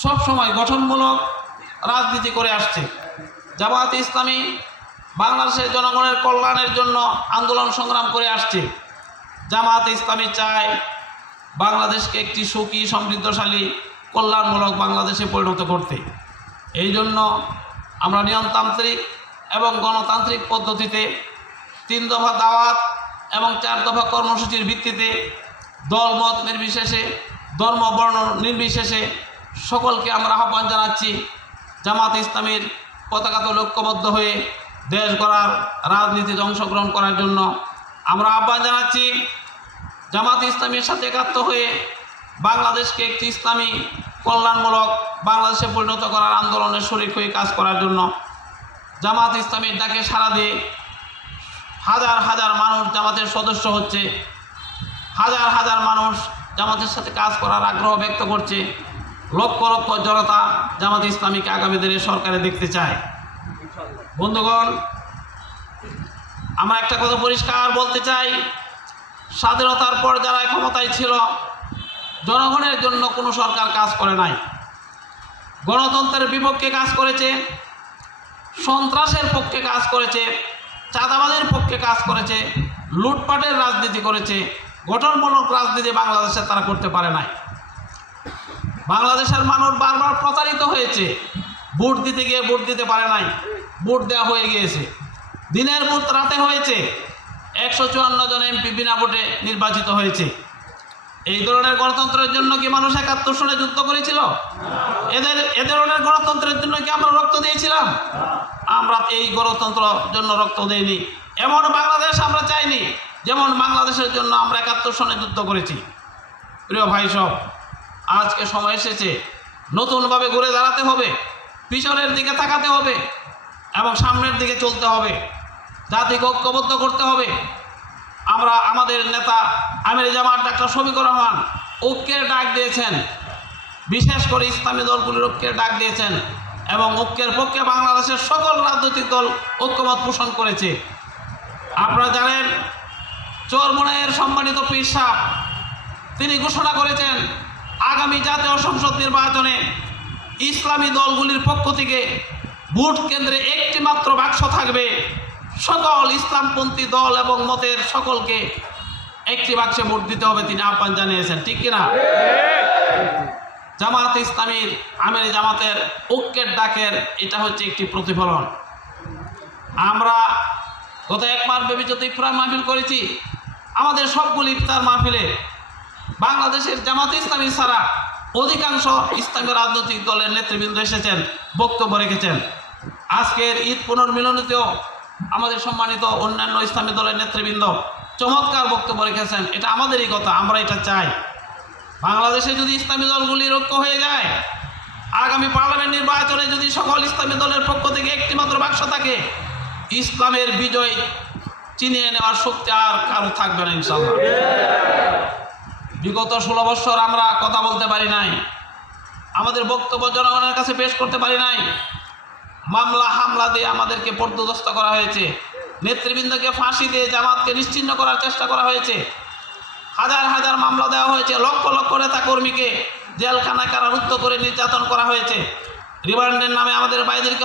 সব সময় গঠনমূলক রাজনীতি করে আসছে। জামায়াতে ইসলামী বাংলাদেশের জনগণের কল্যাণের জন্য আন্দোলন সংগ্রাম করে আসছে। জামায়াতে ইসলামী চায় বাংলাদেশকে একটি সুখী, সমৃদ্ধশালী, কল্যাণমূলক বাংলাদেশে পরিণত করতে। এই জন্য আমরা নিয়মতান্ত্রিক এবং গণতান্ত্রিক পদ্ধতিতে তিন দফা দাওয়াত এবং চার দফা কর্মসূচির ভিত্তিতে দলমত নির্বিশেষে ধর্ম বর্ণ নির্বিশেষে সকলকে আমরা আহ্বান জানাচ্ছি জামাত ইসলামীর পতাকাত লক্ষ্যবদ্ধ হয়ে দেশ গড়ার রাজনীতিতে অংশগ্রহণ করার জন্য আমরা আহ্বান জানাচ্ছি জামাত ইসলামীর সাথে একাত্ম হয়ে বাংলাদেশকে একটি ইসলামী কল্যাণমূলক বাংলাদেশে পরিণত করার আন্দোলনের শরিক হয়ে কাজ করার জন্য জামাত ইসলামীর ডাকে সাড়া দিয়ে হাজার হাজার মানুষ জামাতের সদস্য হচ্ছে। হাজার হাজার মানুষ জামাতের সাথে কাজ করার আগ্রহ ব্যক্ত করছে। লক্ষ লক্ষ জনতা জামাত ইসলামীকে আগামী দিনে সরকারে দেখতে চায়। বন্ধুগণ, আমরা একটা কথা পরিষ্কার বলতে চাই। স্বাধীনতার পর যারা ক্ষমতায় ছিল, জনগণের জন্য কোনো সরকার কাজ করে নাই। গণতন্ত্রের বিপক্ষে কাজ করেছে, সন্ত্রাসের পক্ষে কাজ করেছে চাঁদাবাদের পক্ষে কাজ করেছে, লুটপাটের রাজনীতি করেছে, গঠনমূলক রাজনীতি বাংলাদেশে তারা করতে পারে নাই। বাংলাদেশের মানুষ বারবার প্রতারিত হয়েছে। ভোট দিতে গিয়ে ভোট দিতে পারে নাই। ভোট দেওয়া হয়ে গিয়েছে। দিনের ভোট রাতে হয়েছে। একশো চুয়ান্ন জন এমপি বিনা ভোটে নির্বাচিত হয়েছে। এই ধরনের গণতন্ত্রের জন্য কি মানুষ একাত্তর সনে যুদ্ধ করেছিল? এদের, এ ধরনের গণতন্ত্রের জন্য কি আমরা রক্ত দিয়েছিলাম? আমরা এই গণতন্ত্র জন্য রক্ত দেইনি। এমন বাংলাদেশ আমরা চাইনি, যেমন বাংলাদেশের জন্য আমরা একাত্তর সনে যুদ্ধ করেছি। প্রিয় ভাই সব আজকে সময় এসেছে। নতুনভাবে ঘুরে দাঁড়াতে হবে, পিছনের দিকে তাকাতে হবে এবং সামনের দিকে চলতে হবে। জাতিকে ঐক্যবদ্ধ করতে হবে। আমরা আমাদের নেতা আমির জামাত ডাক্তার শফিকুর রহমান ঐক্যের ডাক দিয়েছেন। বিশেষ করে ইসলামী দলগুলির ঐক্যের ডাক দিয়েছেন এবং ঐক্যের পক্ষে বাংলাদেশের সকল রাজনৈতিক দল ঐক্যমত পোষণ করেছে। আপনারা জানেন চরমনায়ের সম্মানিত পীর সাহ তিনি ঘোষণা করেছেন আগামী জাতীয় সংসদ নির্বাচনে ইসলামী দলগুলির পক্ষ থেকে ভোট কেন্দ্রে একটি মাত্র বাক্স থাকবে সকল ইসলামপন্থী দল এবং মতের সকলকে একটি বাক্সে ভোট দিতে হবে তিনি আহ্বান জানিয়েছেন, ঠিক কিনা? জামাত ইসলামীর আমের জামাতের ঐক্যের ডাকের এটা হচ্ছে একটি প্রতিফলন। আমরা গত এক মাস ব্যাপী যত ইফতার মাহফিল করেছি, আমাদের সবগুলি ইফতার মাহফিলে বাংলাদেশের জামাত ইসলামী ছাড়া অধিকাংশ ইসলামী রাজনৈতিক দলের নেতৃবৃন্দ এসেছেন, বক্তব্য রেখেছেন। আজকের ঈদ পুনর্মিলনীতেও আমাদের সম্মানিত অন্যান্য ইসলামী দলের নেতৃবৃন্দ চমৎকার বক্তব্য রেখেছেন। এটা আমাদেরই কথা, আমরা এটা চাই। বাংলাদেশে যদি ইসলামী দলগুলি ঐক্য হয়ে যায়, আগামী পার্লামেন্ট নির্বাচনে যদি সকল ইসলামী দলের পক্ষ থেকে একটি মাত্র বাক্স থাকে, ইসলামের বিজয় চিনিয়ে নেওয়ার শক্তি আর কারও থাকবে না ইনশাল্লাহ বিগত ষোলো বছর আমরা কথা বলতে পারি নাই। আমাদের বক্তব্য জনগণের কাছে পেশ করতে পারি নাই। মামলা, হামলা দিয়ে আমাদেরকে পর্যদস্ত করা হয়েছে। নেতৃবৃন্দকে ফাঁসি দিয়ে জামাতকে নিশ্চিহ্ন করার চেষ্টা করা হয়েছে। হাজার হাজার মামলা দেওয়া হয়েছে, লক্ষ লক্ষ নেতা কর্মীকে জেলখানায় কারারুদ্ধ করে নির্যাতন করা হয়েছে। রিমান্ডের নামে আমাদের ভাইদেরকে